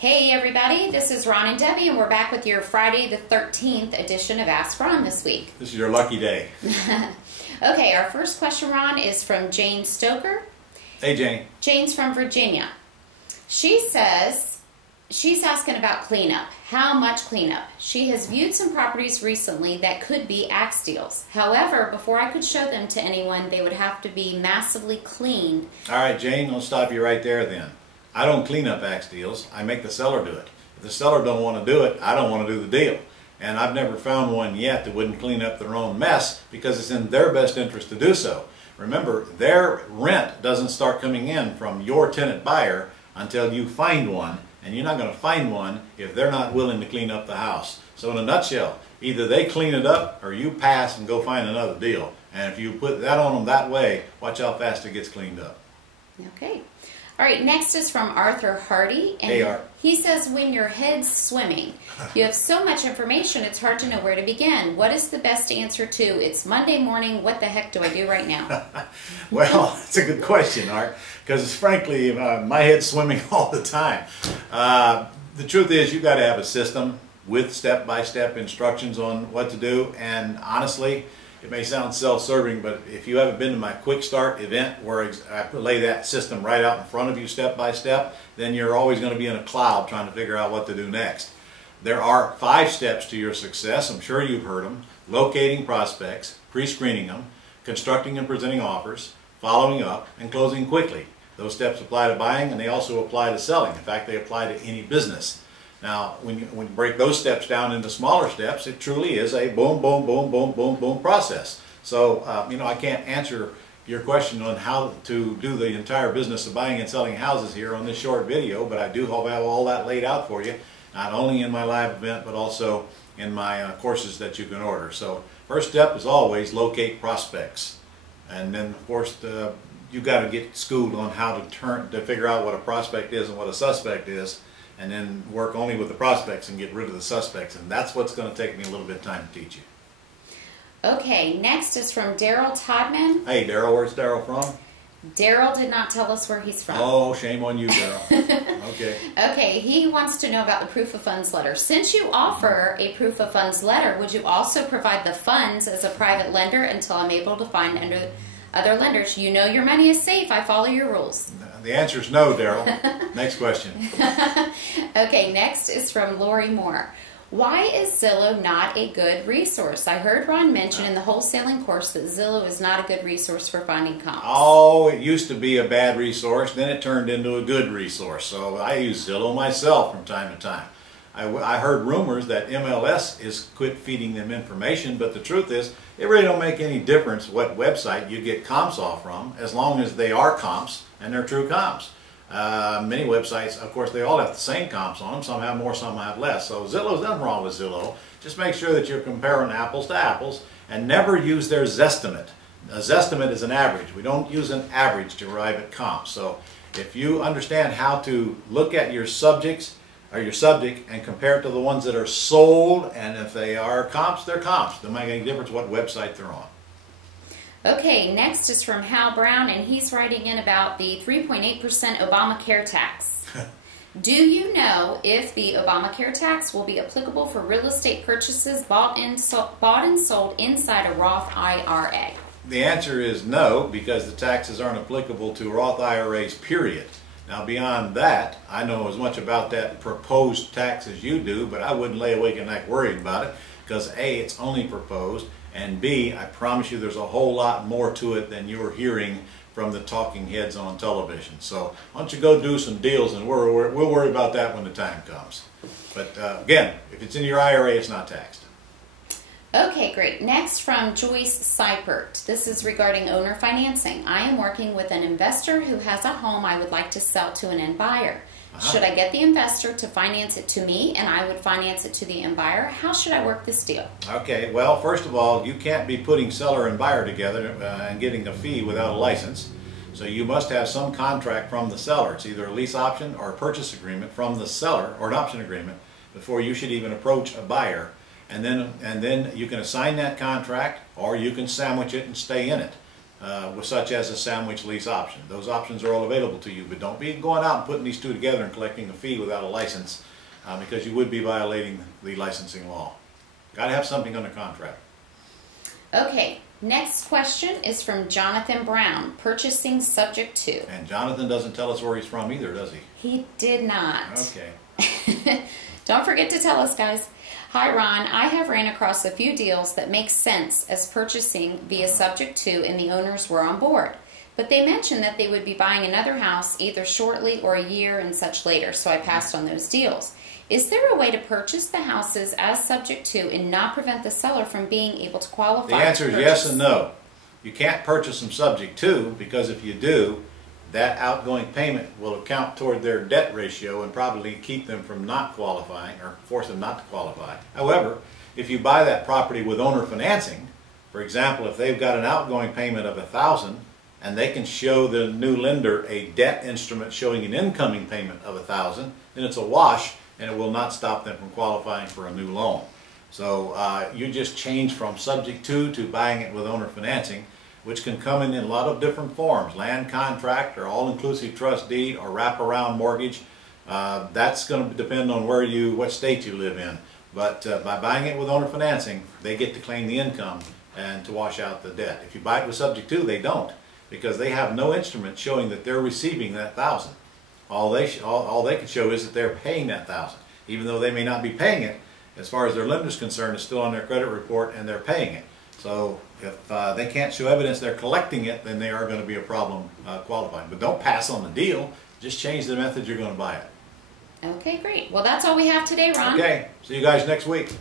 Hey everybody, this is Ron and Debbie, and we're back with your Friday the 13th edition of Ask Ron this week. This is your lucky day. Okay, our first question, Ron, is from Jane Stoker. Hey, Jane. Jane's from Virginia. She says she's asking about cleanup. How much cleanup? She has viewed some properties recently that could be axe deals. However, before I could show them to anyone, they would have to be massively cleaned. All right, Jane, I'll stop you right there then. I don't clean up axe deals. I make the seller do it. If the seller don't want to do it, I don't want to do the deal. And I've never found one yet that wouldn't clean up their own mess because it's in their best interest to do so. Remember, their rent doesn't start coming in from your tenant buyer until you find one, and you're not going to find one if they're not willing to clean up the house. So in a nutshell, either they clean it up or you pass and go find another deal. And if you put that on them that way, watch how fast it gets cleaned up. Okay. All right, next is from Arthur Hardy. And hey, Art. He says, when your head's swimming, you have so much information, it's hard to know where to begin. What is the best answer to, it's Monday morning, what the heck do I do right now? Well, it's a good question, Art, because frankly, my head's swimming all the time. The truth is, you've got to have a system with step-by-step instructions on what to do, and honestly, it may sound self-serving, but if you haven't been to my quick start event where I lay that system right out in front of you step by step, then you're always going to be in a cloud trying to figure out what to do next. There are 5 steps to your success. I'm sure you've heard them. Locating prospects, pre-screening them, constructing and presenting offers, following up, and closing quickly. Those steps apply to buying, and they also apply to selling. In fact, they apply to any business. Now, when you break those steps down into smaller steps, it truly is a boom, boom, boom, boom, boom, boom process. So, I can't answer your question on how to do the entire business of buying and selling houses here on this short video, but I do have all that laid out for you, not only in my live event, but also in my courses that you can order. So, first step is always locate prospects. And then, of course, you've got to get schooled on how to figure out what a prospect is and what a suspect is, and then work only with the prospects and get rid of the suspects. And that's what's going to take me a little bit of time to teach you. Okay, next is from Daryl Todman. Hey, Daryl, where's Daryl from? Daryl did not tell us where he's from. Oh, shame on you, Daryl. Okay. Okay, he wants to know about the proof of funds letter. Since you offer a proof of funds letter, would you also provide the funds as a private lender until I'm able to find other lenders? You know your money is safe. I follow your rules. The answer is no, Daryl. Next question. Okay, next is from Lori Moore. Why is Zillow not a good resource? I heard Ron mention in the wholesaling course that Zillow is not a good resource for finding comps. Oh, it used to be a bad resource, then it turned into a good resource. So I use Zillow myself from time to time. I heard rumors that MLS is quit feeding them information, but the truth is, it really don't make any difference what website you get comps off from, as long as they are comps and they're true comps. Many websites, of course, they all have the same comps on them. Some have more, some have less. So Zillow's nothing wrong with Zillow. Just make sure that you're comparing apples to apples and never use their Zestimate. A Zestimate is an average. We don't use an average to arrive at comps. So if you understand how to look at your subjects or your subject and compare it to the ones that are sold, and if they are comps, they're comps. It doesn't make any difference what website they're on. Okay, next is from Hal Brown, and he's writing in about the 3.8% Obamacare tax. Do you know if the Obamacare tax will be applicable for real estate purchases bought and sold inside a Roth IRA? The answer is no, because the taxes aren't applicable to Roth IRAs, period. Now, beyond that, I know as much about that proposed tax as you do, but I wouldn't lay awake at night worried about it, because A, it's only proposed, and B, I promise you there's a whole lot more to it than you're hearing from the talking heads on television. So why don't you go do some deals, and we'll worry about that when the time comes. But again, if it's in your IRA, it's not taxed. Okay, great. Next from Joyce Seipert. This is regarding owner financing. I am working with an investor who has a home I would like to sell to an end buyer. Should I get the investor to finance it to me and I would finance it to the end buyer? How should I work this deal? Okay, well, first of all, you can't be putting seller and buyer together and getting a fee without a license. So you must have some contract from the seller. It's either a lease option or a purchase agreement from the seller, or an option agreement, before you should even approach a buyer. And then you can assign that contract, or you can sandwich it and stay in it. such as a sandwich lease option. Those options are all available to you, but don't be going out and putting these two together and collecting a fee without a license, because you would be violating the licensing law. Got to have something under contract. Okay, next question is from Jonathan Brown, purchasing subject to. And Jonathan doesn't tell us where he's from either, does he? He did not. Okay. Don't forget to tell us, guys. Hi, Ron. I have ran across a few deals that make sense as purchasing via subject to, and the owners were on board. But they mentioned that they would be buying another house either shortly or a year and such later, so I passed on those deals. Is there a way to purchase the houses as subject to and not prevent the seller from being able to qualify? The answer is yes and no. You can't purchase them subject to, because if you do, that outgoing payment will account toward their debt ratio and probably keep them from not qualifying or force them not to qualify. However, if you buy that property with owner financing, for example, if they've got an outgoing payment of $1,000 and they can show the new lender a debt instrument showing an incoming payment of $1,000, then it's a wash and it will not stop them from qualifying for a new loan. So you just change from subject to buying it with owner financing, which can come in a lot of different forms: land contract or all-inclusive trust deed or wraparound mortgage. That's going to depend on what state you live in. But by buying it with owner financing, they get to claim the income and to wash out the debt. If you buy it with subject to, they don't, because they have no instrument showing that they're receiving that $1,000. All they can show is that they're paying that $1,000, even though they may not be paying it. As far as their lender's concerned, it's still on their credit report and they're paying it. So if they can't show evidence they're collecting it, then they are going to be a problem qualifying. But don't pass on the deal. Just change the method you're going to buy it. Okay, great. Well, that's all we have today, Ron. Okay. See you guys next week.